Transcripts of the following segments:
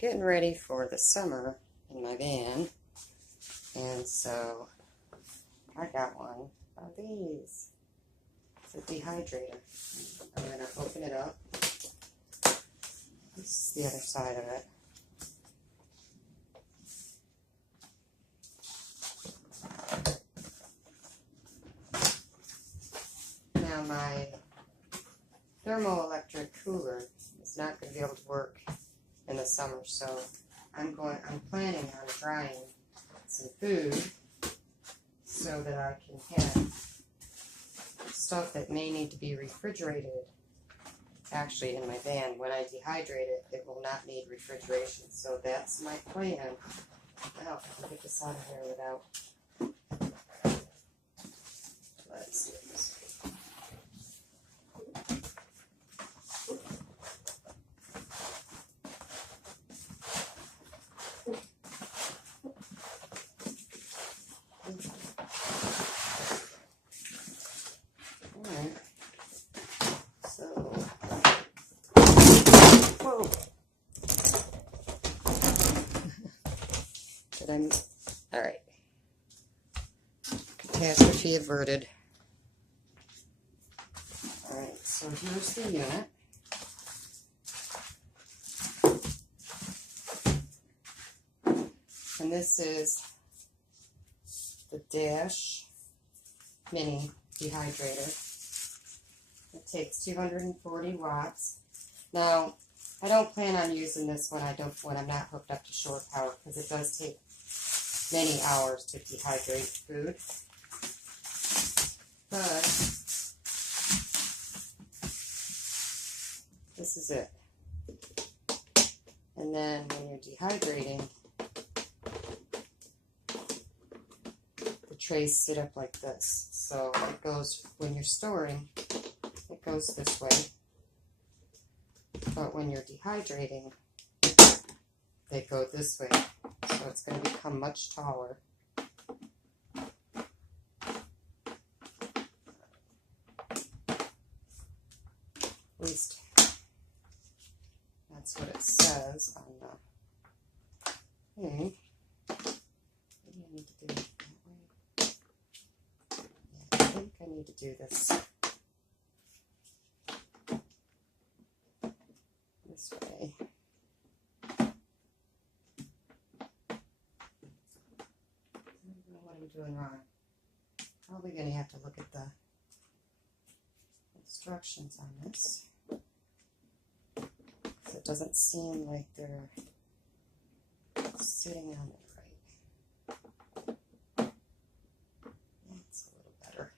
getting ready for the summer in my van, and so I got one of these. It's a dehydrator. I'm going to open it up. This is the other side of it. Now my thermoelectric cooler is not going to be able to work in the summer, so I'm planning on drying some food so that I can have stuff that may need to be refrigerated. Actually, in my van, when I dehydrate it, it will not need refrigeration. So that's my plan. Now, I'll get this out of here without. Let's see. Alright. So, whoa. Alright. Catastrophe averted. Alright, so here's the unit. And this is the Dash Mini Dehydrator. It takes 240 watts. Now, I don't plan on using this when I'm not hooked up to shore power, because it does take many hours to dehydrate food. But this is it. And then when you're dehydrating, the trays sit up like this. So it goes, when you're storing, it goes this way. But when you're dehydrating, they go this way. So it's going to become much taller. At least that's what it says on the thing. Maybe I need to do it that way. Yeah, I think I need to do this way. I don't know what I'm doing wrong. Probably going to have to look at the instructions on this. So it doesn't seem like they're sitting on it right. That's a little better.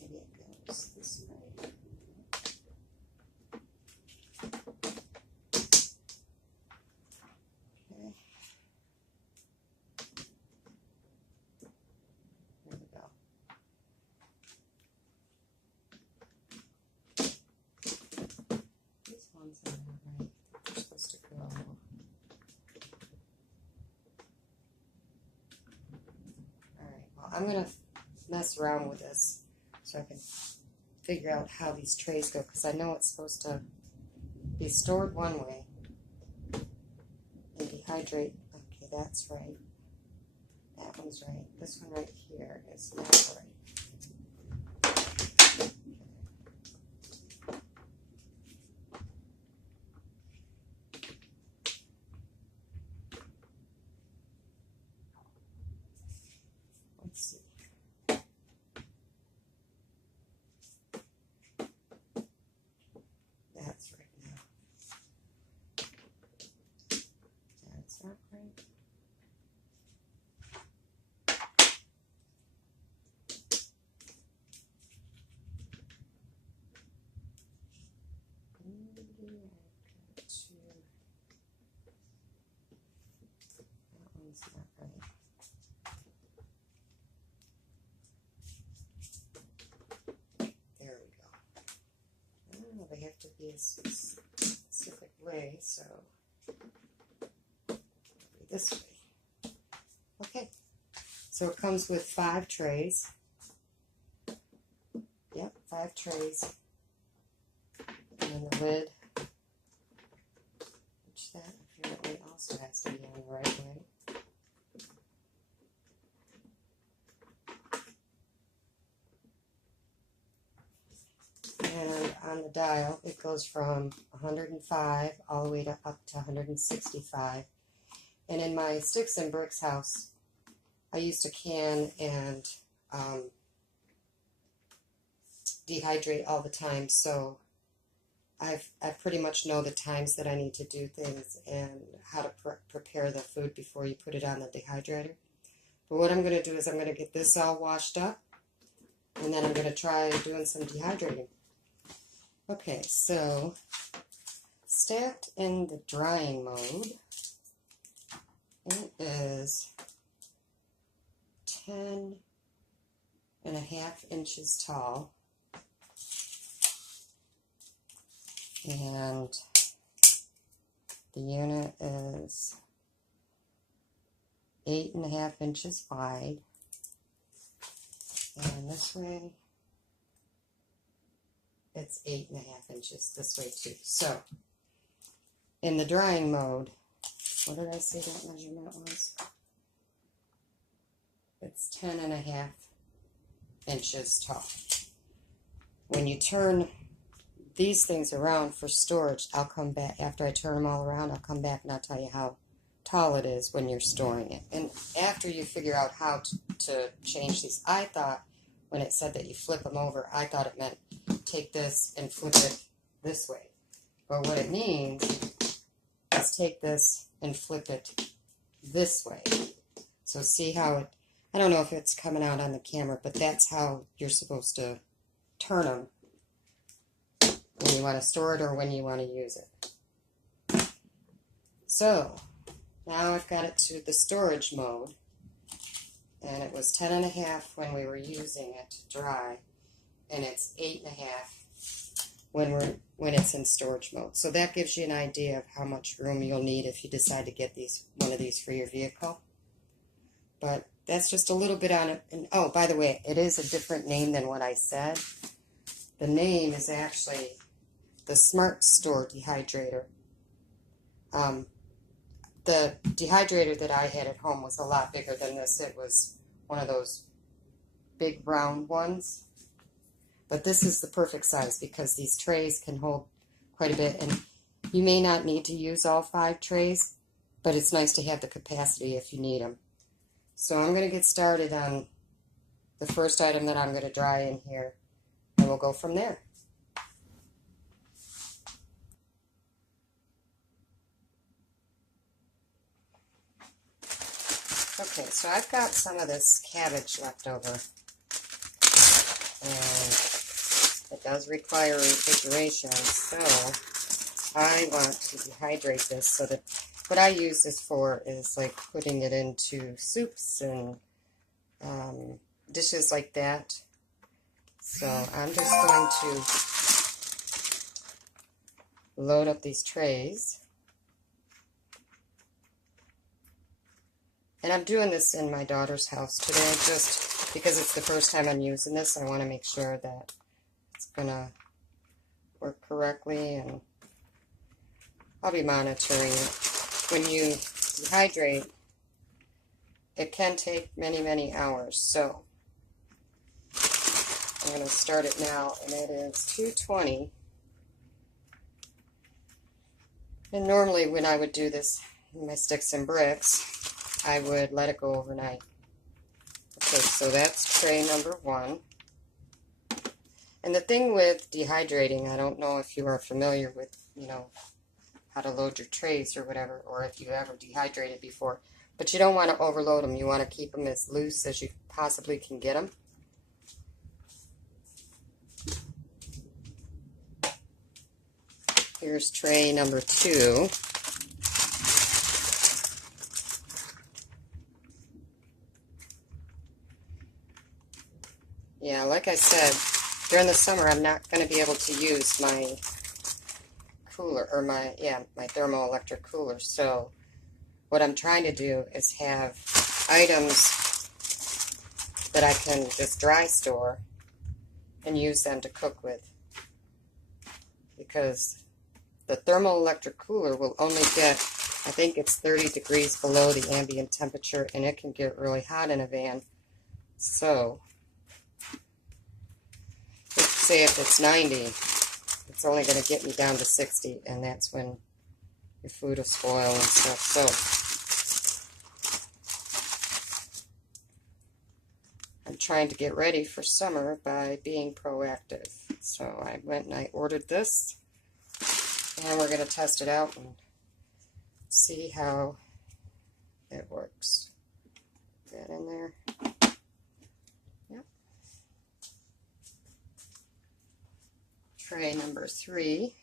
Maybe it goes this way. Okay. There we go. These ones are not right. They're supposed to go. Alright, well, I'm going to mess around with this so I can figure out how these trays go, because I know it's supposed to be stored one way and dehydrate. Okay, that's right. That one's right. This one right here is not right. Let's see. That's right now. That's not right. That one's not right. There we go. Oh, they have to be a specific way, so this way. Okay, so it comes with 5 trays. 5 trays. And then the lid, which that apparently also has to be on the right way. And on the dial, it goes from 105 all the way to up to 165. And in my sticks and bricks house, I used to can and dehydrate all the time, so I pretty much know the times that I need to do things and how to prepare the food before you put it on the dehydrator. But what I'm going to do is I'm going to get this all washed up, and then I'm going to try doing some dehydrating. Okay, so stacked in the drying mode, it is 10.5 inches tall, and the unit is 8.5 inches wide, and this way it's 8.5 inches this way too. So in the drying mode, what did I say that measurement was? It's 10.5 inches tall. When you turn these things around for storage, I'll come back, after I turn them all around, I'll come back and I'll tell you how tall it is when you're storing it. And after you figure out how to change these, I thought when it said that you flip them over, I thought it meant take this and flip it this way. But what it means is take this and flip it this way. So see how it, I don't know if it's coming out on the camera, but that's how you're supposed to turn them when you want to store it or when you want to use it. So now I've got it to the storage mode, and it was 10.5 when we were using it to dry, and it's 8.5 when it's in storage mode. So that gives you an idea of how much room you'll need if you decide to get one of these for your vehicle. But that's just a little bit on it. And oh, by the way, it is a different name than what I said. The name is actually the Smart Store Dehydrator. The dehydrator that I had at home was a lot bigger than this. It was one of those big round ones. But this is the perfect size because these trays can hold quite a bit. And you may not need to use all 5 trays, but it's nice to have the capacity if you need them. So I'm going to get started on the first item that I'm going to dry in here, and we'll go from there. Okay, so I've got some of this cabbage left over, and it does require refrigeration, so I want to dehydrate this so that what I use this for is like putting it into soups and dishes like that. So I'm just going to load up these trays. And I'm doing this in my daughter's house today just because it's the first time I'm using this. I want to make sure that it's going to work correctly, and I'll be monitoring it. When you dehydrate, it can take many, many hours. So I'm going to start it now, and it is 2:20. And normally when I would do this in my sticks and bricks, I would let it go overnight. Okay, so that's tray number 1. And the thing with dehydrating, I don't know if you are familiar with, how to load your trays or whatever, or if you ever dehydrated before, but you don't want to overload them. You want to keep them as loose as you possibly can get them. Here's tray number 2. Yeah, like I said, during the summer I'm not going to be able to use my cooler, or my thermoelectric cooler. So what I'm trying to do is have items that I can just dry store and use them to cook with, because the thermoelectric cooler will only get, I think it's 30 degrees below the ambient temperature, and it can get really hot in a van. So, let's say if it's 90, it's only going to get me down to 60, and that's when your food will spoil and stuff. So, I'm trying to get ready for summer by being proactive. So I went and I ordered this, and we're going to test it out and see how it works. Put that in there. Yep. Tray number 3.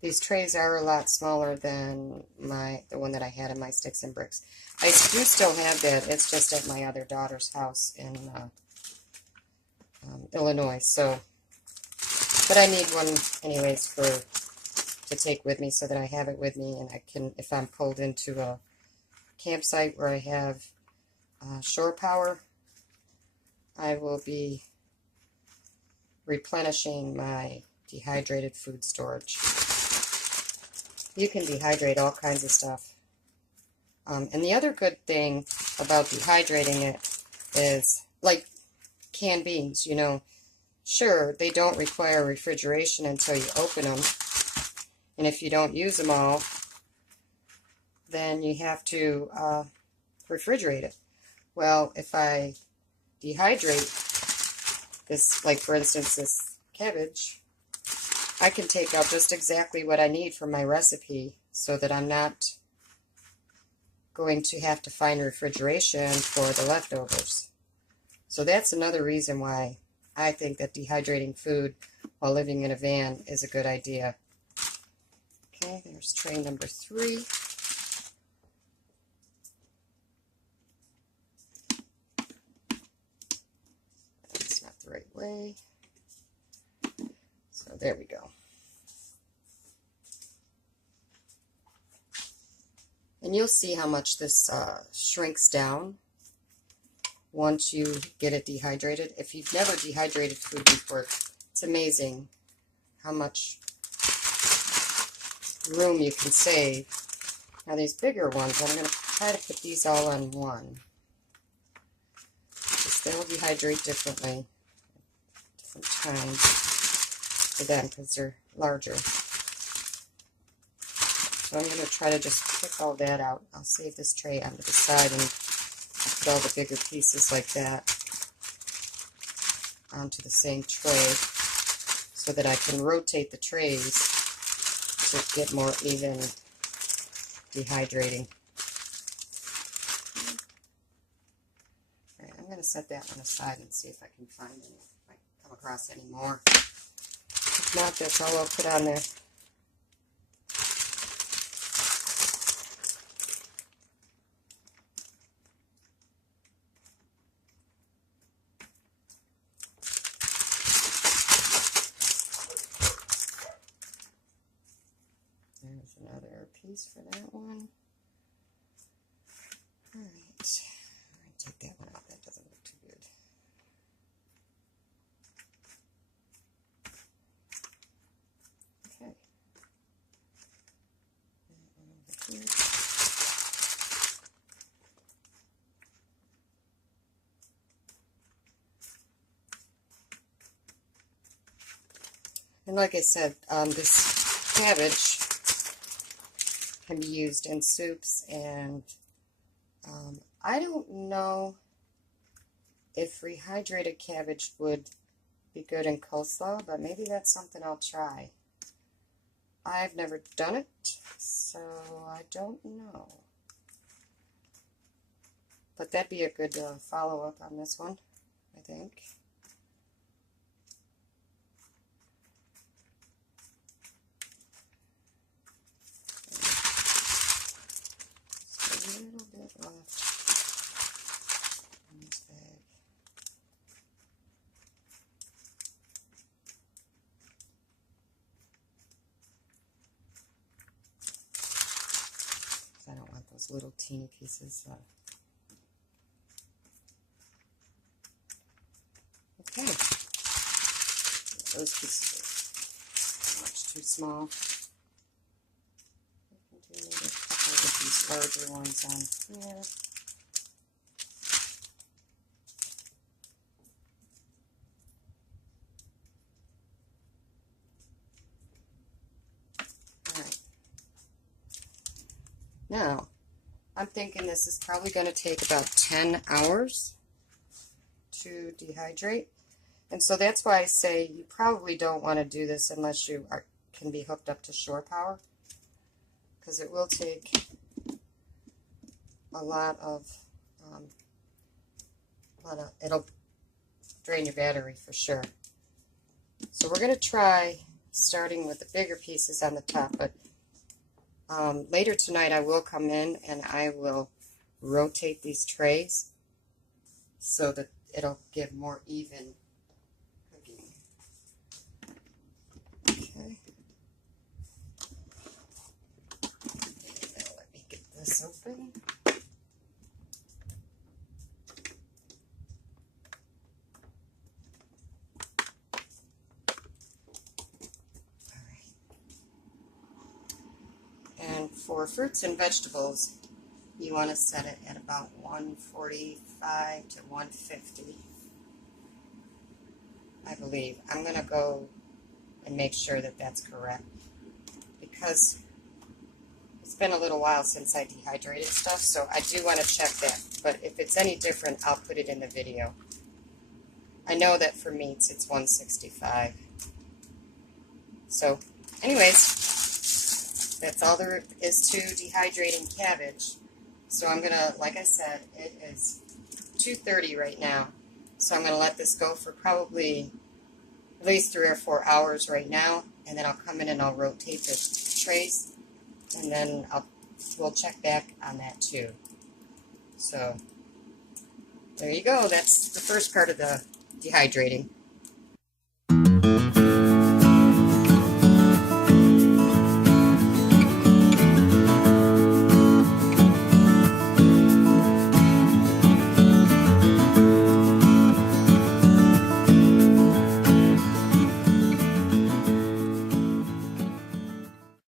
These trays are a lot smaller than the one that I had in my Sticks and Bricks. I do still have that. It's just at my other daughter's house in Illinois. So, but I need one anyways to take with me, so that I have it with me, and I can, if I'm pulled into a campsite where I have shore power, I will be replenishing my dehydrated food storage. You can dehydrate all kinds of stuff. And the other good thing about dehydrating it is, like canned beans, you know, sure, they don't require refrigeration until you open them. And if you don't use them all, then you have to refrigerate it. Well, if I dehydrate this, like for instance this cabbage, I can take out just exactly what I need for my recipe, so that I'm not going to have to find refrigeration for the leftovers. So that's another reason why I think that dehydrating food while living in a van is a good idea. Okay, there's tray number 3. That's not the right way. So there we go. And you'll see how much this shrinks down once you get it dehydrated. If you've never dehydrated food before, it's amazing how much room you can save. Now these bigger ones, I'm going to try to put these all on one, because they'll dehydrate differently, different times for them, because they're larger. So I'm going to try to just pick all that out. I'll save this tray onto the side and put all the bigger pieces like that onto the same tray, so that I can rotate the trays to get more even dehydrating. All right, I'm going to set that one aside and see if I can find any, if I come across any more. If not, that's all I'll put on there. There's another piece for that one. Alright, I'm going to take that one out. That doesn't look too good. Okay. That one over here. And like I said, this cabbage can be used in soups, and I don't know if rehydrated cabbage would be good in coleslaw, but maybe that's something I'll try. I've never done it, so I don't know. But that'd be a good follow-up on this one, I think. A little bit left in this bag. those little teeny pieces. Okay. Those pieces are much too small. I can do maybe a couple of these larger ones on here. Alright. Now, I'm thinking this is probably going to take about 10 hours to dehydrate. And so that's why I say you probably don't want to do this unless you can be hooked up to shore power, because it will take a lot of, it'll drain your battery for sure. So we're going to try starting with the bigger pieces on the top, but later tonight I will come in and I will rotate these trays so that it'll give more even cooking. Okay. Now let me get this open. And for fruits and vegetables, you want to set it at about 145 to 150, I believe. I'm going to go and make sure that that's correct, because it's been a little while since I dehydrated stuff, so I do want to check that. But if it's any different, I'll put it in the video. I know that for meats it's 165. So, anyways, that's all there is to dehydrating cabbage. So I'm going to, like I said, it is 2:30 right now. So I'm going to let this go for probably at least 3 or 4 hours right now. And then I'll come in and I'll rotate the trays. And then we'll check back on that too. So there you go. That's the first part of the dehydrating.